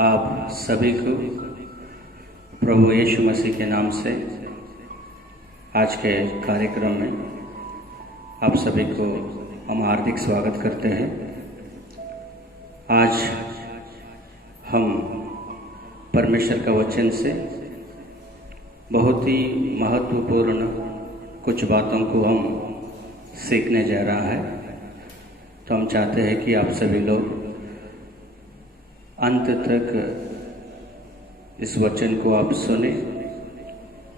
आप सभी को प्रभु यीशु मसीह के नाम से आज के कार्यक्रम में आप सभी को हम हार्दिक स्वागत करते हैं। आज हम परमेश्वर का वचन से बहुत ही महत्वपूर्ण कुछ बातों को हम सीखने जा रहा है। तो हम चाहते हैं कि आप सभी लोग अंत तक इस वचन को आप सुने,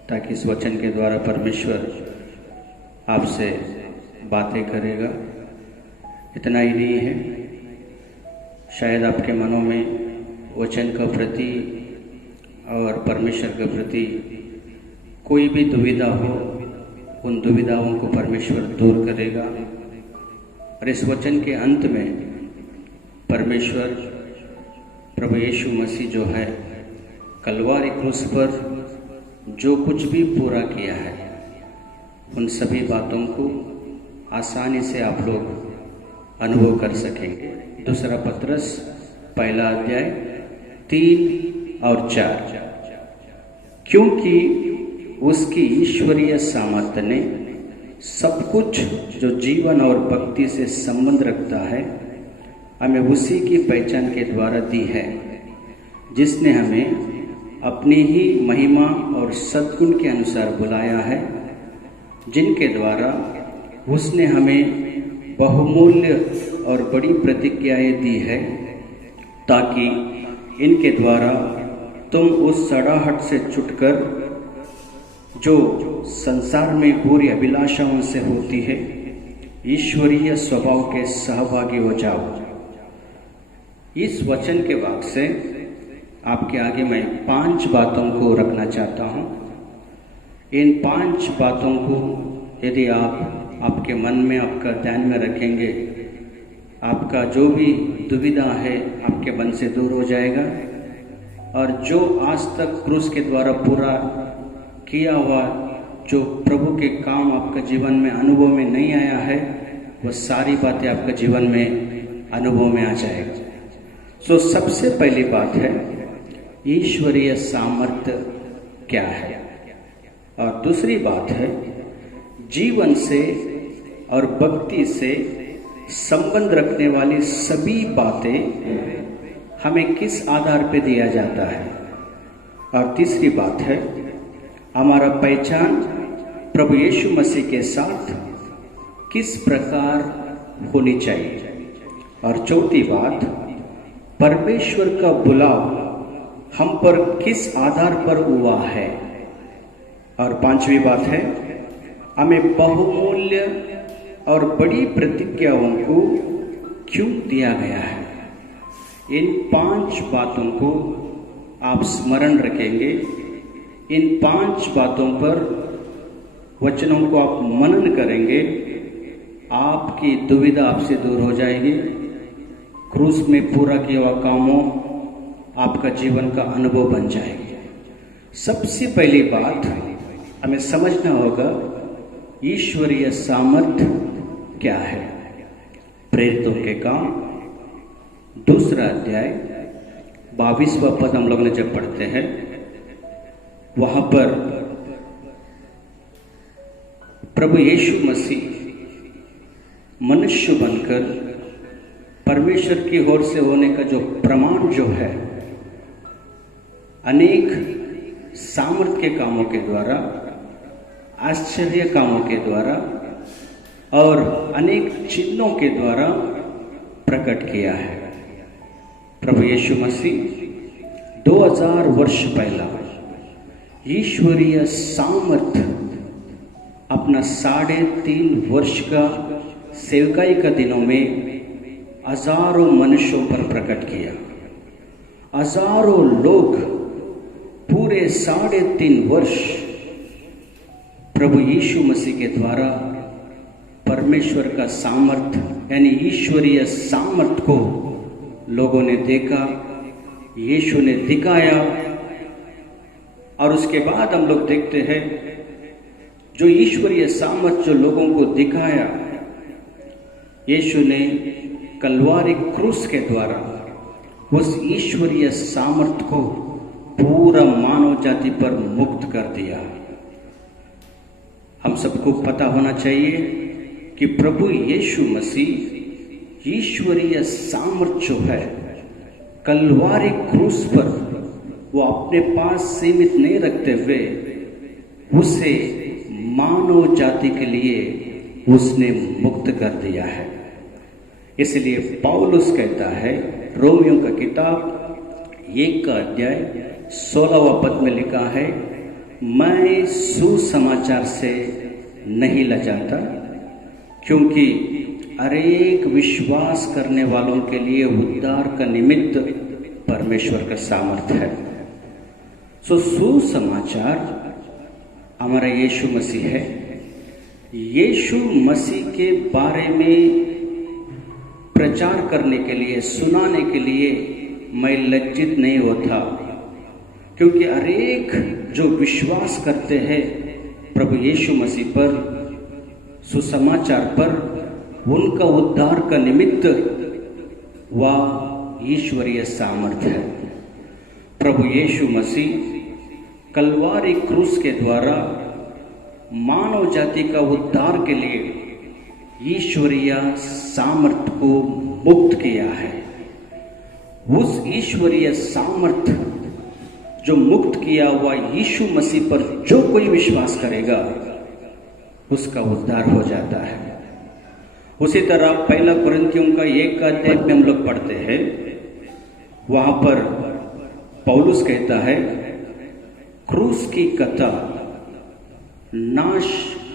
ताकि इस वचन के द्वारा परमेश्वर आपसे बातें करेगा। इतना ही नहीं है, शायद आपके मनों में वचन का प्रति और परमेश्वर के प्रति कोई भी दुविधा हो, उन दुविधाओं को परमेश्वर दूर करेगा। और इस वचन के अंत में परमेश्वर प्रभु यीशु मसीह जो है कलवारी क्रूस पर जो कुछ भी पूरा किया है, उन सभी बातों को आसानी से आप लोग अनुभव कर सकेंगे। दूसरा पत्रस पहला अध्याय 3 और 4। क्योंकि उसकी ईश्वरीय सामर्थ्य ने सब कुछ जो जीवन और भक्ति से संबंध रखता है हमें उसी की पहचान के द्वारा दी है, जिसने हमें अपनी ही महिमा और सद्गुण के अनुसार बुलाया है, जिनके द्वारा उसने हमें बहुमूल्य और बड़ी प्रतिज्ञाएं दी है, ताकि इनके द्वारा तुम उस सड़ाहट से छुटकर जो संसार में बुरी अभिलाषाओं से होती है, ईश्वरीय स्वभाव के सहभागी हो जाओ। इस वचन के वाक्य से आपके आगे मैं 5 बातों को रखना चाहता हूँ। इन 5 बातों को यदि आप आपके मन में, आपका ध्यान में रखेंगे, आपका जो भी दुविधा है आपके मन से दूर हो जाएगा। और जो आज तक क्रूस के द्वारा पूरा किया हुआ जो प्रभु के काम आपके जीवन में अनुभव में नहीं आया है, वो सारी बातें आपके जीवन में अनुभव में आ जाएगा। तो सबसे पहली बात है ईश्वरीय सामर्थ्य क्या है, और दूसरी बात है जीवन से और भक्ति से संबंध रखने वाली सभी बातें हमें किस आधार पर दिया जाता है, और तीसरी बात है हमारा पहचान प्रभु यीशु मसीह के साथ किस प्रकार होनी चाहिए, और चौथी बात परमेश्वर का बुलाव हम पर किस आधार पर हुआ है, और पांचवी बात है हमें बहुमूल्य और बड़ी प्रतिज्ञाओं को क्यों दिया गया है। इन 5 बातों को आप स्मरण रखेंगे, इन 5 बातों पर वचनों को आप मनन करेंगे, आपकी दुविधा आपसे दूर हो जाएगी। क्रूस में पूरा किया हुआ कामों आपका जीवन का अनुभव बन जाएगी। सबसे पहली बात हमें समझना होगा ईश्वरीय सामर्थ्य क्या है। प्रेरितों के काम 2 अध्याय 22वां पद हम लोग ने जब पढ़ते हैं, वहां पर प्रभु यीशु मसीह मनुष्य बनकर परमेश्वर की ओर से होने का जो प्रमाण जो है, अनेक सामर्थ्य के कामों के द्वारा, आश्चर्य कामों के द्वारा और अनेक चिन्हों के द्वारा प्रकट किया है। प्रभु यीशु मसीह 2000 वर्ष पहला ईश्वरीय सामर्थ्य अपना 3.5 वर्ष का सेवकाई का दिनों में हजारों मनुष्यों पर प्रकट किया। हजारों लोग पूरे 3.5 वर्ष प्रभु यीशु मसीह के द्वारा परमेश्वर का सामर्थ्य यानी ईश्वरीय सामर्थ्य को लोगों ने देखा, यीशु ने दिखाया। और उसके बाद हम लोग देखते हैं जो ईश्वरीय सामर्थ्य जो लोगों को दिखाया, यीशु ने कलवारी क्रूस के द्वारा उस ईश्वरीय सामर्थ्य को पूरा मानव जाति पर मुक्त कर दिया। हम सबको पता होना चाहिए कि प्रभु यीशु मसीह ईश्वरीय सामर्थ्य जो है कलवारी क्रूस पर वो अपने पास सीमित नहीं रखते हुए उसे मानव जाति के लिए उसने मुक्त कर दिया है। इसलिए पौलुस कहता है, रोमियो का किताब 1 का अध्याय 16वां पद में लिखा है, मैं सुसमाचार से नहीं लजाता, क्योंकि अनेक विश्वास करने वालों के लिए उद्धार का निमित्त परमेश्वर का सामर्थ्य है। सुसमाचार हमारा यीशु मसीह है। यीशु मसीह के बारे में प्रचार करने के लिए, सुनाने के लिए मैं लज्जित नहीं होता, क्योंकि अनेक जो विश्वास करते हैं प्रभु यीशु मसीह पर, सुसमाचार पर, उनका उद्धार का निमित्त वह ईश्वरीय सामर्थ्य है। प्रभु यीशु मसीह कलवारी क्रूस के द्वारा मानव जाति का उद्धार के लिए ईश्वरीय सामर्थ्य को मुक्त किया है। उस ईश्वरीय सामर्थ्य जो मुक्त किया हुआ यीशु मसीह पर जो कोई विश्वास करेगा उसका उद्धार हो जाता है। उसी तरह 1 कुरिन्थियों का 1 का अध्याय में हम लोग पढ़ते हैं, वहां पर पौलुस कहता है, क्रूस की कथा नाश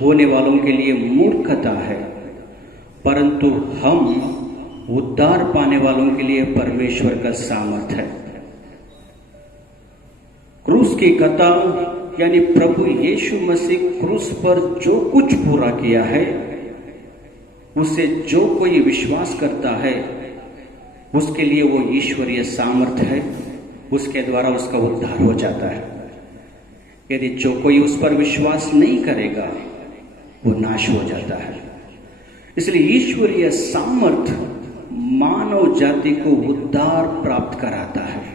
होने वालों के लिए मूर्खता है, परंतु हम उद्धार पाने वालों के लिए परमेश्वर का सामर्थ्य है। क्रूस की कथा यानी प्रभु यीशु मसीह क्रूस पर जो कुछ पूरा किया है, उसे जो कोई विश्वास करता है उसके लिए वो ईश्वरीय सामर्थ्य है, उसके द्वारा उसका उद्धार हो जाता है। यदि जो कोई उस पर विश्वास नहीं करेगा वो नाश हो जाता है। इसलिए ईश्वरीय सामर्थ्य मानव जाति को उद्धार प्राप्त कराता है।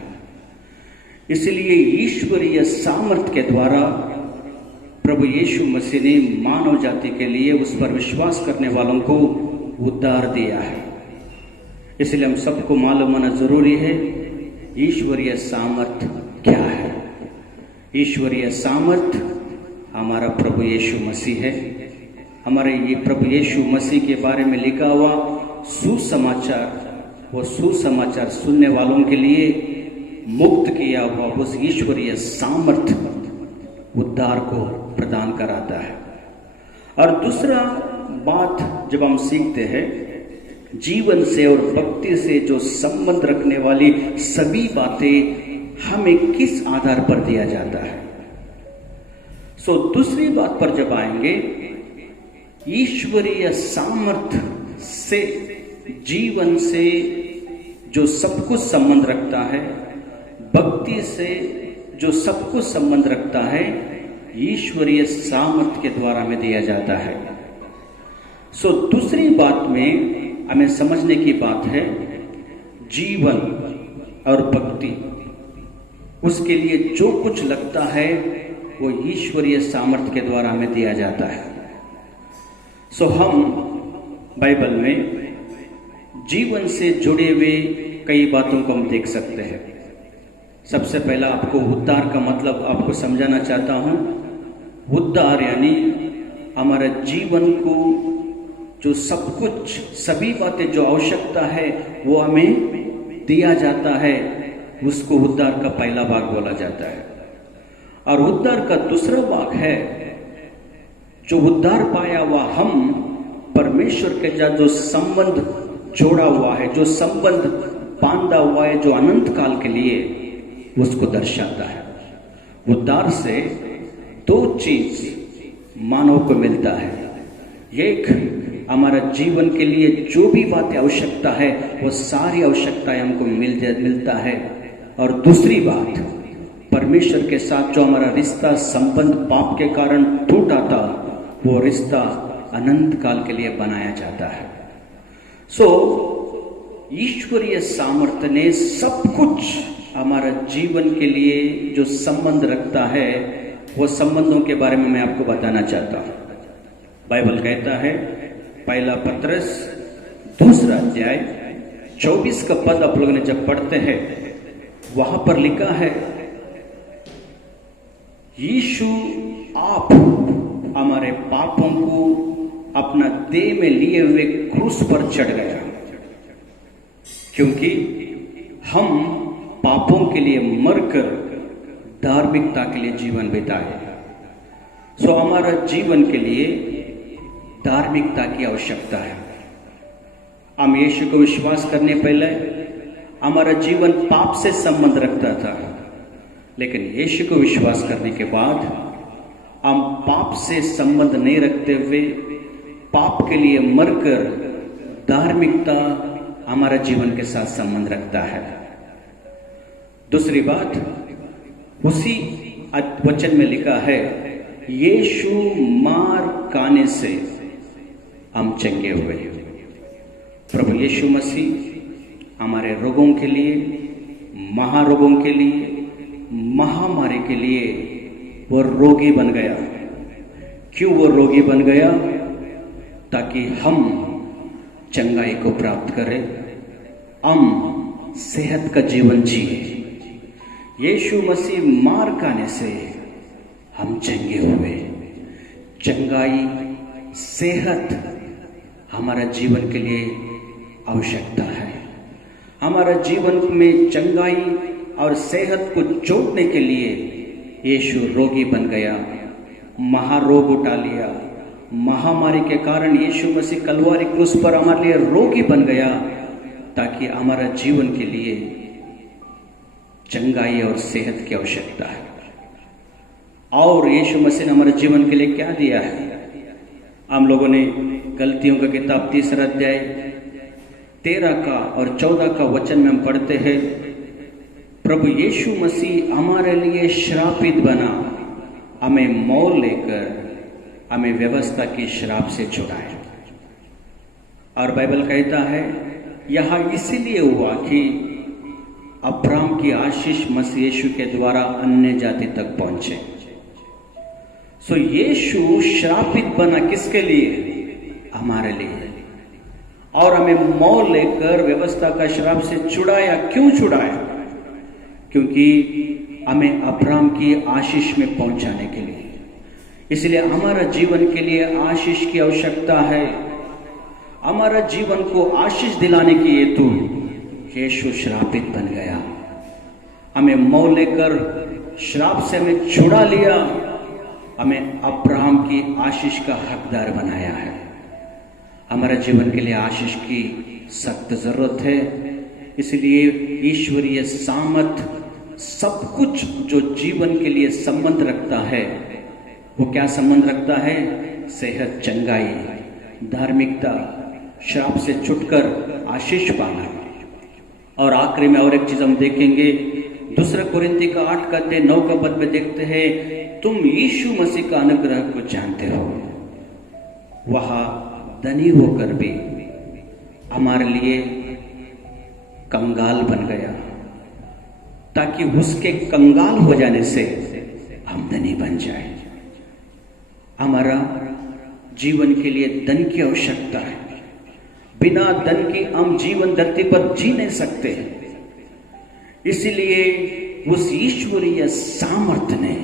इसलिए ईश्वरीय सामर्थ्य के द्वारा प्रभु यीशु मसीह ने मानव जाति के लिए उस पर विश्वास करने वालों को उद्धार दिया है। इसलिए हम सबको मालूम होना जरूरी है ईश्वरीय सामर्थ्य क्या है। ईश्वरीय सामर्थ्य हमारा प्रभु यीशु मसीह है। हमारे ये प्रभु यीशु मसीह के बारे में लिखा हुआ सुसमाचार, वो सुसमाचार सुनने वालों के लिए मुक्त किया हुआ उस ईश्वरीय सामर्थ्य उद्धार को प्रदान कराता है। और दूसरा बात जब हम सीखते हैं, जीवन से और भक्ति से जो संबंध रखने वाली सभी बातें हमें किस आधार पर दिया जाता है। दूसरी बात पर जब आएंगे, ईश्वरीय सामर्थ्य से जीवन से जो सब कुछ संबंध रखता है, भक्ति से जो सब कुछ संबंध रखता है, ईश्वरीय सामर्थ्य के द्वारा हमें दिया जाता है। दूसरी बात में हमें समझने की बात है, जीवन और भक्ति, उसके लिए जो कुछ लगता है वो ईश्वरीय सामर्थ्य के द्वारा हमें दिया जाता है। हम बाइबल में जीवन से जुड़े हुए कई बातों को हम देख सकते हैं। सबसे पहला आपको उद्धार का मतलब आपको समझाना चाहता हूं। उद्धार यानी हमारा जीवन को जो सब कुछ, सभी बातें जो आवश्यकता है वो हमें दिया जाता है, उसको उद्धार का पहला भाग बोला जाता है। और उद्धार का दूसरा भाग है जो उद्धार पाया हुआ हम परमेश्वर के साथ जो संबंध जोड़ा हुआ है, जो संबंध बांधा हुआ है, जो अनंत काल के लिए, उसको दर्शाता है। उद्धार से दो चीज मानव को मिलता है। एक, हमारा जीवन के लिए जो भी बातें आवश्यकता है वो सारी आवश्यकताएं हमको मिलता है। और दूसरी बात, परमेश्वर के साथ जो हमारा रिश्ता संबंध पाप के कारण टूटा था, वो रिश्ता अनंत काल के लिए बनाया जाता है। ईश्वरीय सामर्थ्य ने सब कुछ हमारा जीवन के लिए जो संबंध रखता है, वो संबंधों के बारे में मैं आपको बताना चाहता हूं। बाइबल कहता है, पहला पत्रस 2 अध्याय 24 का पद आप लोगों ने जब पढ़ते हैं, वहां पर लिखा है, यीशु आप हमारे पापों को अपना देह में लिए हुए क्रूस पर चढ़ गया, क्योंकि हम पापों के लिए मरकर धार्मिकता के लिए जीवन बिताए। सो हमारा जीवन के लिए धार्मिकता की आवश्यकता है। हम यीशु को विश्वास करने पहले हमारा जीवन पाप से संबंध रखता था, लेकिन यीशु को विश्वास करने के बाद हम पाप से संबंध नहीं रखते हुए पाप के लिए मरकर धार्मिकता हमारा जीवन के साथ संबंध रखता है। दूसरी बात, उसी वचन में लिखा है, यीशु मार खाने से हम चंगे हुए। प्रभु यीशु मसीह हमारे रोगों के लिए, महारोगों के लिए, महामारी के लिए वो रोगी बन गया। क्यों वो रोगी बन गया? ताकि हम चंगाई को प्राप्त करें, हम सेहत का जीवन जिए। यीशु मसीह मार खाने से हम चंगे हुए। चंगाई, सेहत हमारा जीवन के लिए आवश्यकता है। हमारा जीवन में चंगाई और सेहत को जोड़ने के लिए यीशु रोगी बन गया, महारोग उठा लिया। महामारी के कारण यीशु मसीह कलवारी क्रूस पर हमारे लिए रोगी बन गया, ताकि हमारा जीवन के लिए चंगाई और सेहत की आवश्यकता है। और यीशु मसीह ने हमारे जीवन के लिए क्या दिया है? हम लोगों ने गलतियों का किताब 3 अध्याय 13 का और 14 का वचन में हम पढ़ते हैं, प्रभु यीशु मसीह हमारे लिए श्रापित बना, हमें मोल लेकर हमें व्यवस्था की श्राप से छुड़ाए। और बाइबल कहता है, यह इसीलिए हुआ कि अब्राहम की आशीष मसीह यीशु के द्वारा अन्य जाति तक पहुंचे। सो यीशु श्रापित बना किसके लिए? हमारे लिए। और हमें मोल लेकर व्यवस्था का श्राप से छुड़ाया। क्यों छुड़ाया? क्योंकि हमें अब्राहम की आशीष में पहुंचाने के लिए। इसलिए हमारा जीवन के लिए आशीष की आवश्यकता है। हमारा जीवन को आशीष दिलाने की हेतु यीशु श्रापित बन गया। हमें मोल लेकर श्राप से हमें छुड़ा लिया, हमें अब्राहम की आशीष का हकदार बनाया है। हमारा जीवन के लिए आशीष की सख्त जरूरत है। इसलिए ईश्वरीय सामर्थ सब कुछ जो जीवन के लिए संबंध रखता है, वो क्या संबंध रखता है? सेहत, चंगाई, धार्मिकता, श्राप से छुटकर आशीष पाना। और आखिरी में और एक चीज हम देखेंगे, 2 कोरिन्थी का 8 का अध्याय 9 का पद में देखते हैं, तुम यीशु मसीह का अनुग्रह को जानते हो, वह धनी होकर भी हमारे लिए कंगाल बन गया, ताकि उसके कंगाल हो जाने से हम धनी बन जाए। हमारा जीवन के लिए धन की आवश्यकता है। बिना धन के हम जीवन धरती पर जी नहीं सकते। इसलिए उस ईश्वरीय सामर्थ्य ने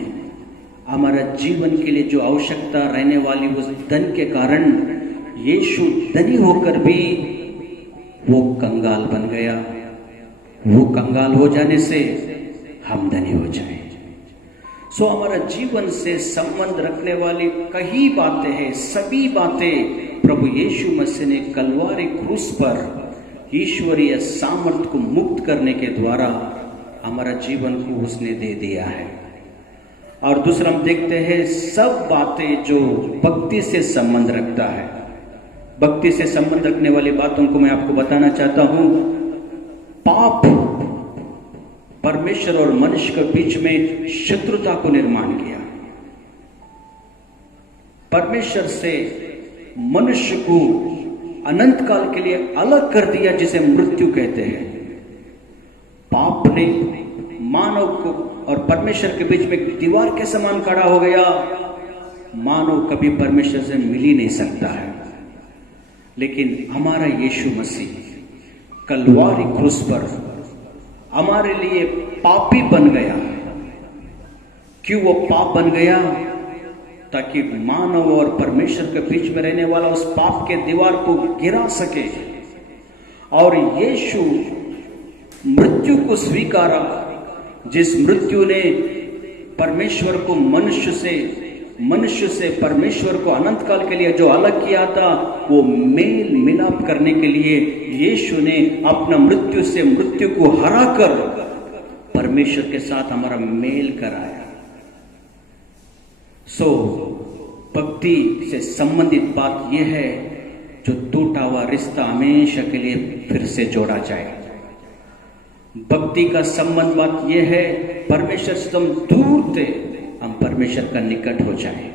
हमारा जीवन के लिए जो आवश्यकता रहने वाली उस धन के कारण यीशु धनी होकर भी वो कंगाल बन गया। वो कंगाल हो जाने से हम धनी हो जाए। सो हमारा जीवन से संबंध रखने वाली कई बातें हैं। सभी बातें प्रभु यीशु मसीह ने कलवारी क्रूस पर ईश्वरीय सामर्थ्य को मुक्त करने के द्वारा हमारा जीवन को उसने दे दिया है। और दूसरा हम देखते हैं सब बातें जो भक्ति से संबंध रखता है। भक्ति से संबंध रखने वाली बातों को मैं आपको बताना चाहता हूं। पाप परमेश्वर और मनुष्य के बीच में शत्रुता को निर्माण किया। परमेश्वर से मनुष्य को अनंत काल के लिए अलग कर दिया, जिसे मृत्यु कहते हैं। पाप ने मानव को और परमेश्वर के बीच में एक दीवार के समान खड़ा हो गया। मानव कभी परमेश्वर से मिल ही नहीं सकता है। लेकिन हमारा यीशु मसीह कलवारी क्रूस पर हमारे लिए पापी बन गया। क्यों वो पाप बन गया? ताकि मानव और परमेश्वर के बीच में रहने वाला उस पाप के दीवार को गिरा सके। और यीशु मृत्यु को स्वीकारा, जिस मृत्यु ने परमेश्वर को मनुष्य से परमेश्वर को अनंत काल के लिए जो अलग किया था, वो मेल मिलाप करने के लिए यीशु ने अपना मृत्यु से मृत्यु को हराकर परमेश्वर के साथ हमारा मेल कराया। भक्ति से संबंधित बात यह है, जो टूटा हुआ रिश्ता हमेशा के लिए फिर से जोड़ा जाए। भक्ति का संबंध बात यह है, परमेश्वर से हम दूर थे, हम परमेश्वर का निकट हो जाए।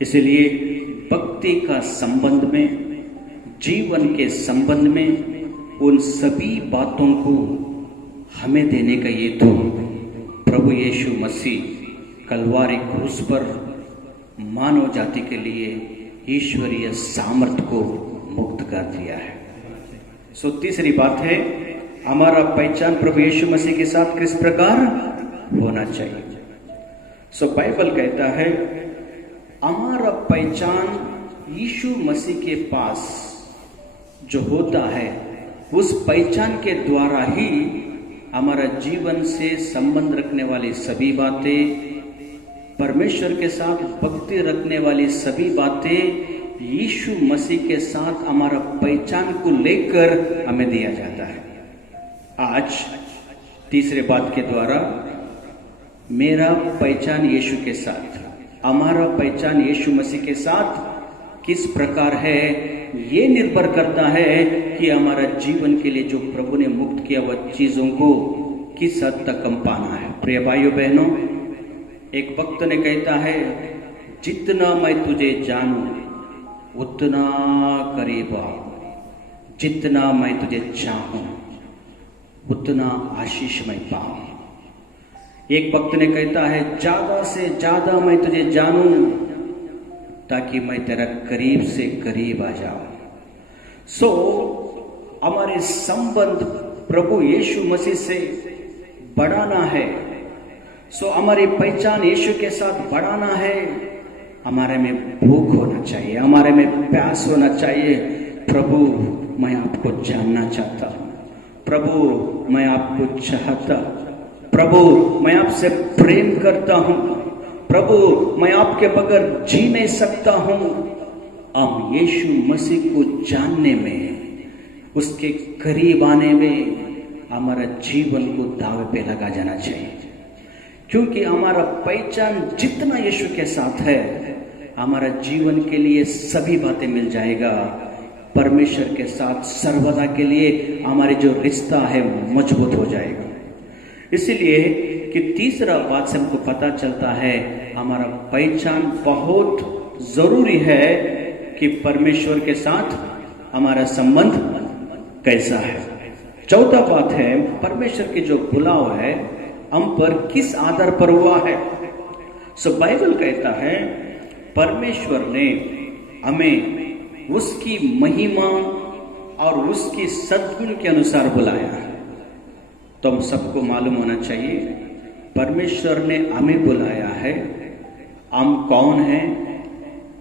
इसलिए भक्ति का संबंध में, जीवन के संबंध में, उन सभी बातों को हमें देने का ये तो प्रभु यीशु मसीह कलवारी क्रूस पर मानव जाति के लिए ईश्वरीय सामर्थ्य को मुक्त कर दिया है। तीसरी बात है, हमारा पहचान प्रभु यीशु मसीह के साथ किस प्रकार होना चाहिए। बाइबल कहता है, हमारा पहचान यीशु मसीह के पास जो होता है, उस पहचान के द्वारा ही हमारा जीवन से संबंध रखने वाली सभी बातें, परमेश्वर के साथ भक्ति रखने वाली सभी बातें यीशु मसीह के साथ हमारा पहचान को लेकर हमें दिया जाता है। आज तीसरे बात के द्वारा मेरा पहचान यीशु के साथ, हमारा पहचान यीशु मसीह के साथ किस प्रकार है, ये निर्भर करता है कि हमारा जीवन के लिए जो प्रभु ने मुक्त किया वह चीजों को किस हद तक हम पाना है। प्रिय भाइयों बहनों, एक भक्त ने कहता है, जितना मैं तुझे जानूं उतना करीब आऊं, जितना मैं तुझे चाहूं उतना आशीष मैं पाऊं। एक भक्त ने कहता है, ज्यादा से ज्यादा मैं तुझे जानूं ताकि मैं तेरा करीब से करीब आ जाऊं। हमारे संबंध प्रभु यीशु मसीह से बढ़ाना है। हमारी पहचान यीशु के साथ बढ़ाना है। हमारे में भूख होना चाहिए, हमारे में प्यास होना चाहिए। प्रभु मैं आपको जानना चाहता हूं, प्रभु मैं आपको चाहता, प्रभु मैं आपसे प्रेम करता हूं, प्रभु मैं आपके बगैर जी नहीं सकता हूं। हम यीशु मसीह को जानने में, उसके करीब आने में हमारा जीवन को दांव पे लगा जाना चाहिए। क्योंकि हमारा पहचान जितना यीशु के साथ है, हमारा जीवन के लिए सभी बातें मिल जाएगा। परमेश्वर के साथ सर्वदा के लिए हमारे जो रिश्ता है मजबूत हो जाएगा। इसलिए कि तीसरा बात से हमको पता चलता है, हमारा पहचान बहुत जरूरी है कि परमेश्वर के साथ हमारा संबंध कैसा है। चौथा बात है, परमेश्वर की जो बुलाव है हम पर किस आधार पर हुआ है। बाइबल कहता है, परमेश्वर ने हमें उसकी महिमा और उसकी सद्गुण के अनुसार बुलाया है। तो हम सबको मालूम होना चाहिए, परमेश्वर ने हमें बुलाया है। हम कौन हैं,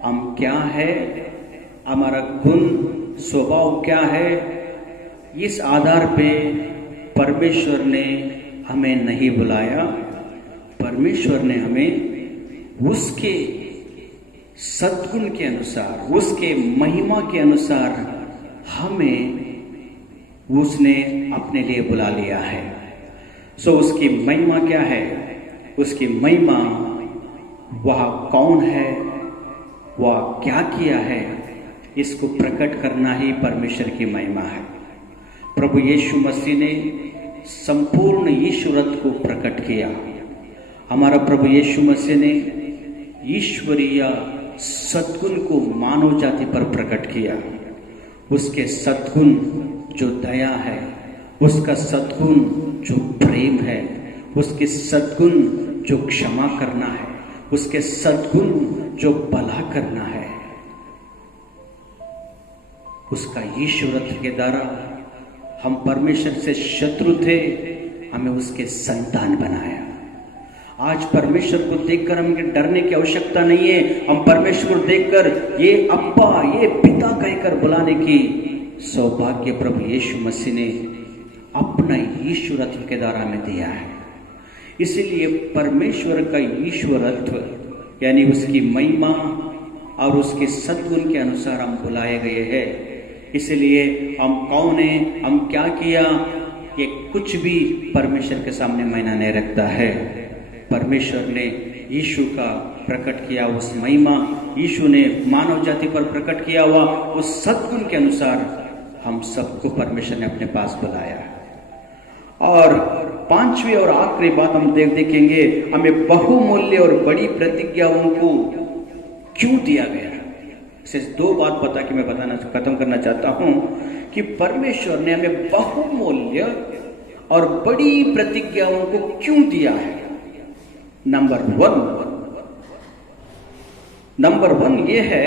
हम क्या है, हमारा गुण स्वभाव क्या है, इस आधार पे परमेश्वर ने हमें नहीं बुलाया। परमेश्वर ने हमें उसके सद्गुण के अनुसार, उसके महिमा के अनुसार हमें उसने अपने लिए बुला लिया है। उसकी महिमा क्या है? उसकी महिमा, वह कौन है, वह क्या किया है, इसको प्रकट करना ही परमेश्वर की महिमा है। प्रभु यीशु मसीह ने संपूर्ण ईश्वरत्व को प्रकट किया। हमारा प्रभु यीशु मसीह ने ईश्वरीय सद्गुण को मानव जाति पर प्रकट किया। उसके सद्गुण जो दया है, उसका सद्गुण जो प्रेम है, उसके सद्गुण जो क्षमा करना है, उसके सद्गुण जो भला करना है, उसका ईश्वरत्व के द्वारा हम परमेश्वर से शत्रु थे, हमें उसके संतान बनाया। आज परमेश्वर को देखकर हमें डरने की आवश्यकता नहीं है। हम परमेश्वर को देखकर ये अब्बा, ये पिता कहकर बुलाने की सौभाग्य प्रभु यीशु मसीह ने अपना ईश्वरत्व के द्वारा हमें दिया है। इसीलिए परमेश्वर का ईश्वरत्व यानी उसकी महिमा और उसके सद्गुण के अनुसार हम बुलाए गए हैं। इसलिए हम कौन हैं, हम क्या किया, ये कुछ भी परमेश्वर के सामने मायना नहीं रखता है। परमेश्वर ने यीशु का प्रकट किया उस महिमा, यीशु ने मानव जाति पर प्रकट किया हुआ उस सद्गुण के अनुसार हम सबको परमेश्वर ने अपने पास बुलाया। और पांचवी और आखिरी बात हम देखेंगे, हमें बहुमूल्य और बड़ी प्रतिज्ञाओं को क्यों दिया गया। सिर्फ दो बात बता के मैं खत्म करना चाहता हूं कि परमेश्वर ने हमें बहुमूल्य और बड़ी प्रतिज्ञाओं को क्यों दिया है। नंबर वन ये है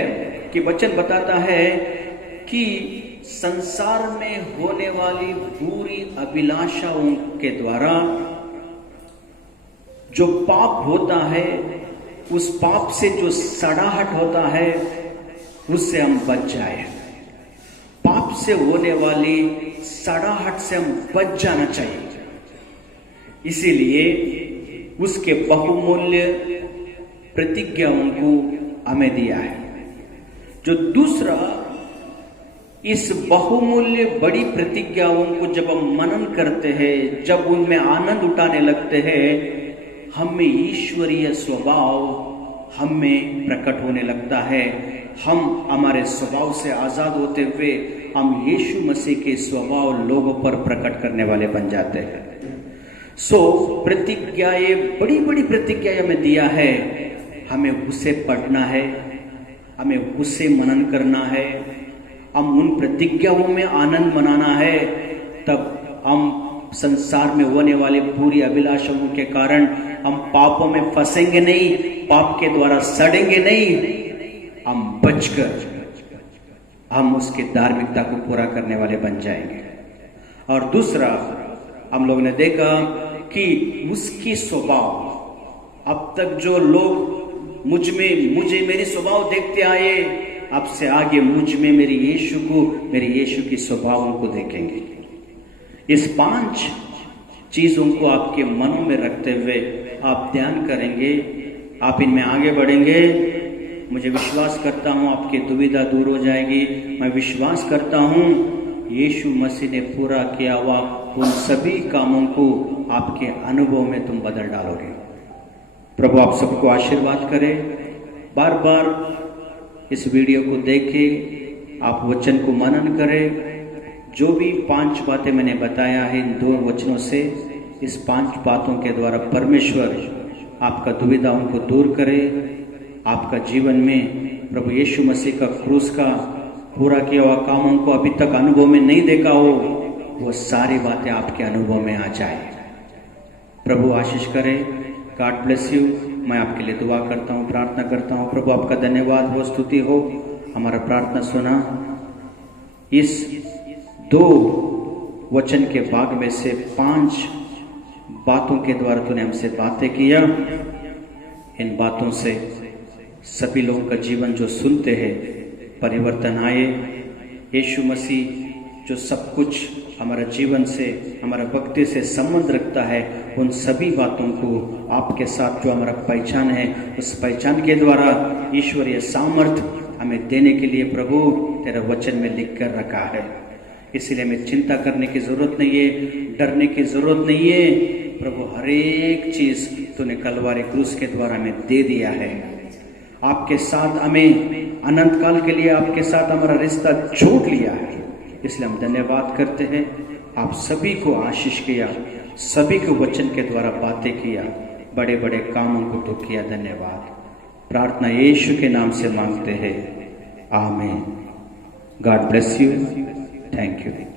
कि वचन बताता है कि संसार में होने वाली बुरी अभिलाषाओं के द्वारा जो पाप होता है, उस पाप से जो सड़ाहट होता है, उससे हम बच जाए। पाप से होने वाली सड़ाहट से हम बच जाना चाहिए। इसीलिए उसके बहुमूल्य प्रतिज्ञाओं को हमें दिया है। जो दूसरा, इस बहुमूल्य बड़ी प्रतिज्ञाओं को जब हम मनन करते हैं, जब उनमें आनंद उठाने लगते हैं, हमें ईश्वरीय स्वभाव हमें प्रकट होने लगता है। हम हमारे स्वभाव से आजाद होते हुए हम यीशु मसीह के स्वभाव लोगों पर प्रकट करने वाले बन जाते हैं। प्रतिज्ञाएं, बड़ी बड़ी प्रतिज्ञाएं हमें दिया है, हमें उसे पढ़ना है, हमें उसे मनन करना है, हम उन प्रतिज्ञाओं में आनंद मनाना है। तब हम संसार में होने वाले पूरी अभिलाषाओं के कारण हम पापों में फंसेंगे नहीं, पाप के द्वारा सड़ेंगे नहीं, हम बचकर हम उसकी धार्मिकता को पूरा करने वाले बन जाएंगे। और दूसरा, हम लोगों ने देखा कि उसकी स्वभाव, अब तक जो लोग मुझे मेरी स्वभाव देखते आए, अब से आगे मुझ में मेरे यीशु की स्वभावों को देखेंगे। इस 5 चीजों को आपके मनों में रखते हुए आप ध्यान करेंगे, आप इनमें आगे बढ़ेंगे। मुझे विश्वास करता हूं आपकी दुविधा दूर हो जाएगी। मैं विश्वास करता हूं यीशु मसीह ने पूरा किया हुआ उन सभी कामों को आपके अनुभव में तुम बदल डालोगे। प्रभु आप सबको आशीर्वाद करे। बार बार इस वीडियो को देखें, आप वचन को मनन करें। जो भी 5 बातें मैंने बताया है, इन 2 वचनों से, इस 5 बातों के द्वारा परमेश्वर आपका दुविधाओं को दूर करे। आपका जीवन में प्रभु यीशु मसीह का क्रूस का पूरा किया हुआ कामों को अभी तक अनुभव में नहीं देखा हो, वो सारी बातें आपके अनुभव में आ जाए। प्रभु आशीष करे। God bless you. मैं आपके लिए दुआ करता हूँ, प्रार्थना करता हूँ। प्रभु आपका धन्यवाद हो, स्तुति हो, हमारा प्रार्थना सुना। इस 2 वचन के भाग में से 5 बातों के द्वारा तूने हमसे बातें किया। इन बातों से सभी लोगों का जीवन जो सुनते हैं परिवर्तन आए। यीशु मसीह जो सब कुछ हमारा जीवन से, हमारा भक्ति से संबंध रखता है, उन सभी बातों को आपके साथ जो हमारा पहचान है, उस पहचान के द्वारा ईश्वरीय सामर्थ्य हमें देने के लिए प्रभु तेरा वचन में लिख कर रखा है। इसलिए हमें चिंता करने की जरूरत नहीं है, डरने की जरूरत नहीं है। प्रभु हर एक चीज तूने कलवारी क्रूस के द्वारा हमें दे दिया है। आपके साथ हमें अनंत काल के लिए आपके साथ हमारा रिश्ता जोड़ लिया है। इसलिए हम धन्यवाद करते हैं। आप सभी को आशीष किया, सभी को वचन के द्वारा बातें किया, बड़े बड़े कामों को तो किया। धन्यवाद। प्रार्थना यीशु के नाम से मांगते हैं, आमीन। God bless you. Thank you.